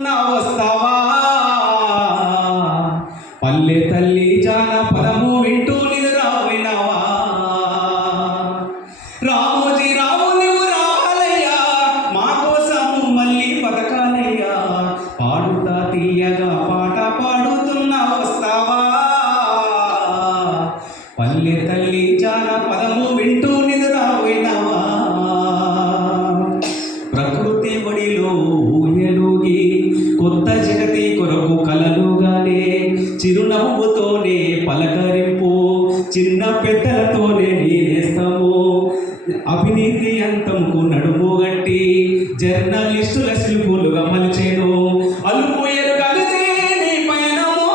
వస్తావా పల్లె తల్లి జానపదము వింటూ నిద్రపోయినావా రామోజీ రావు నువ్వు రావాలయ్యా మా కోసము మళ్ళీ బతకాలయ్యా పాడుతా తీయగా పాట పాడుతున్నా వస్తావా పల్లె తల్లి జానపదము వింటూ నిద్రపోయినావా ప్రకృతి ఒడిలో ఊయలుగి కొత్త జగతి కొరకు కలలుగానే చిరునవ్వుతోనే పలకరింపు చిన్న పెద్దలతోనే నేస్తాము అవినీతి అంతంకు నడుము గట్టి జర్నలిస్టుల శిల్పులుగా మలిచేను అలుపు ఎరుగనిదే నీ పయనము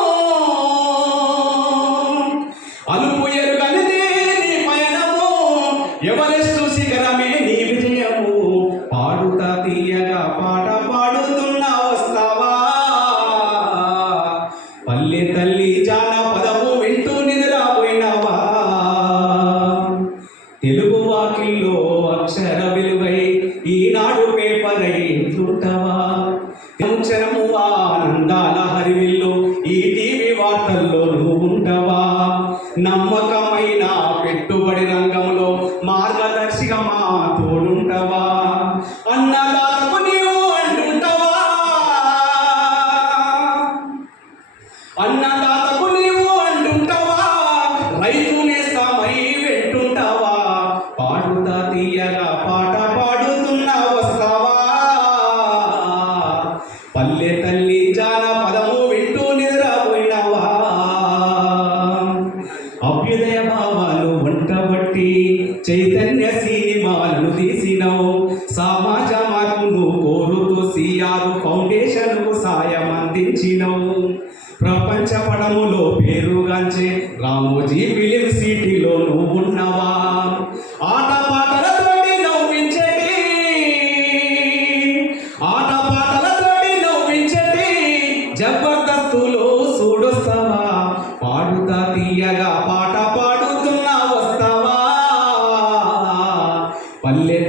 అలుపు ఎరుగనిదే నీ పయనము ఎవరెస్టు శిఖరమే నీ విజయము పాడుతా తీయగా పాట పాడుతున్నా వస్తావా పల్లె తల్లి జానపదము వింటూ నిద్రపోయినావా తెలుగు వాకిల్లో అక్షర విలువై ఈనాడు పేపర్ అయింటుంటావా అక్షరము ఆనందాల హరివిల్లో ఈ టీవీ వార్తల్లో నువ్వు ఉంటావా నమ్మకమైన పెట్టుబడి రంగంలో మార్గదర్శిగా మా తోడుంటావా అన్నదాతకు నీవు అంటుంటావా అన్నదాతకు నీవు అంటుంటావా రైతు నేస్తామై వెంటుంటావా పాడుతా తీయగా పాట పాడుతున్నా వస్తావా పల్లె తల్లి జానపదము వింటూ నిద్రపోయినావా అభ్యుదయ భావాలు వంటబట్టి చైతన్య సినిమాలను తీసినావు సమాజ మార్పును కోరుతూ సిఆర్ ఫౌండేషన్కు సాయం అందించినవు ప్రపంచ పటములో పేరుగాంచే రామోజీ ఫిలిం సిటీలో నువ్వు ఉన్నవా ఆటపాటలతోటి నవ్వించటి ఆటపాటలతోటి నవ్వించటి జబర్దస్తులో చూడొస్తావా పాడుతా తీయగా పాట పాడుతున్నా వస్తావా పల్లె